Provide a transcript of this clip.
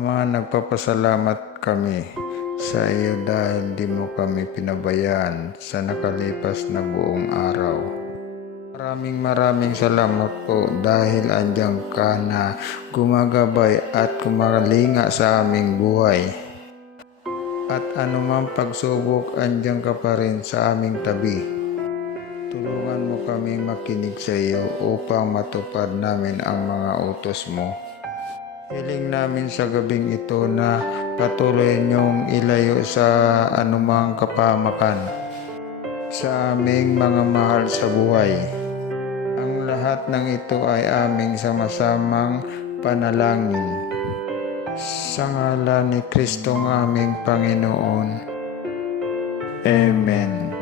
Ama, nagpapasalamat kami sa iyo dahil di mo kami pinabayaan sa nakalipas na buong araw. Maraming salamat po dahil andiyan ka na gumagabay at kumalinga sa aming buhay. At anumang pagsubok, andiyan ka pa rin sa aming tabi. Tulungan mo kaming makinig sa iyo upang matupad namin ang mga utos mo. Hiling namin sa gabing ito na patuloy niyong ilayo sa anumang kapahamakan sa aming mga mahal sa buhay. Ang lahat ng ito ay aming sama-samang panalangin. Sa ngalan ni Kristong aming Panginoon. Amen.